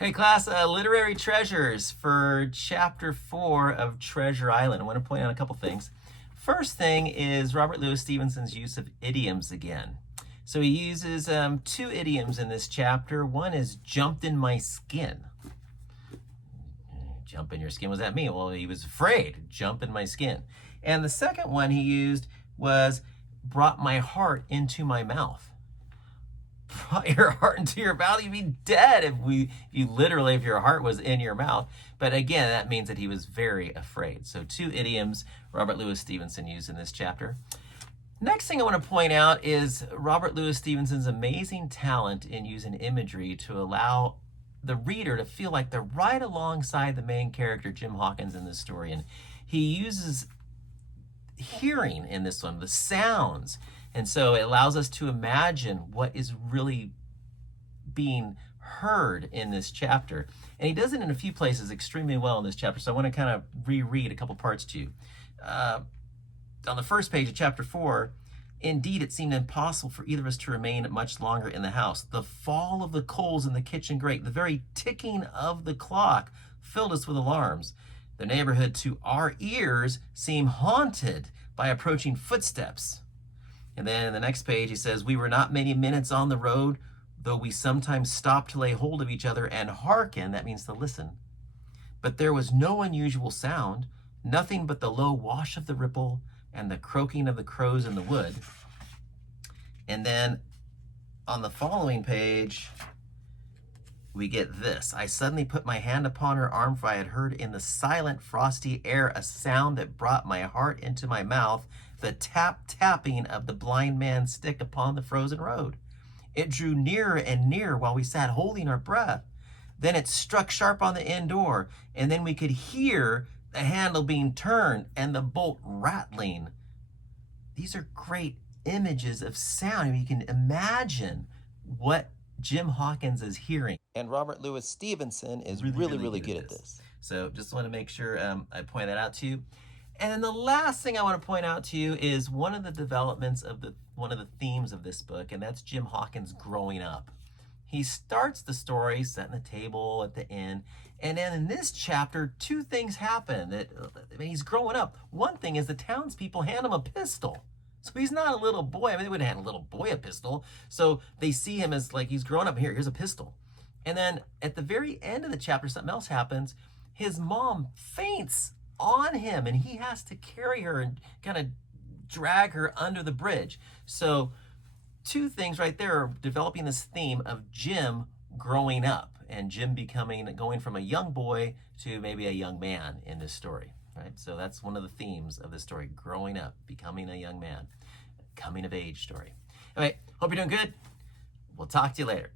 Hey class, literary treasures for chapter 4 of Treasure Island. I want to point out a couple things. First thing is Robert Louis Stevenson's use of idioms again. So he uses two idioms in this chapter. One is jumped in my skin. Jump in your skin, what does that mean? Well, he was afraid, jump in my skin. And the second one he used was brought my heart into my mouth. Brought your heart into your mouth, you'd be dead if your heart was in your mouth. But again, that means that he was very afraid. So two idioms Robert Louis Stevenson used in this chapter. Next thing I want to point out is Robert Louis Stevenson's amazing talent in using imagery to allow the reader to feel like they're right alongside the main character, Jim Hawkins, in this story. And he uses hearing in this one, the sounds. And so it allows us to imagine what is really being heard in this chapter. And he does it in a few places extremely well in this chapter. So I want to kind of reread a couple parts to you. On the first page of chapter 4, indeed, it seemed impossible for either of us to remain much longer in the house. The fall of the coals in the kitchen grate, the very ticking of the clock filled us with alarms. The neighborhood, to our ears, seemed haunted by approaching footsteps. And then in the next page, he says, we were not many minutes on the road, though we sometimes stopped to lay hold of each other and hearken, that means to listen. But there was no unusual sound, nothing but the low wash of the ripple and the croaking of the crows in the wood. And then on the following page, we get this. I suddenly put my hand upon her arm, for I had heard in the silent, frosty air a sound that brought my heart into my mouth, the tapping of the blind man's stick upon the frozen road. It drew nearer and nearer while we sat holding our breath. Then it struck sharp on the end door, and then we could hear the handle being turned and the bolt rattling. These are great images of sound. I mean, you can imagine what Jim Hawkins is hearing. And Robert Louis Stevenson is really good at this. So just want to make sure I point that out to you. And then the last thing I want to point out to you is one of the developments of one of the themes of this book, and that's Jim Hawkins growing up. He starts the story setting the table at the end, and then in this chapter, two things happen. He's growing up. One thing is the townspeople hand him a pistol. So he's not a little boy. I mean, they wouldn't hand a little boy a pistol. So they see him as like he's grown up. Here's a pistol. And then at the very end of the chapter, something else happens. His mom faints on him, and he has to carry her and kind of drag her under the bridge. So two things right there are developing this theme of Jim growing up and Jim going from a young boy to maybe a young man in this story, right? So that's one of the themes of this story, growing up, becoming a young man, coming of age story. All right, hope you're doing good. We'll talk to you later.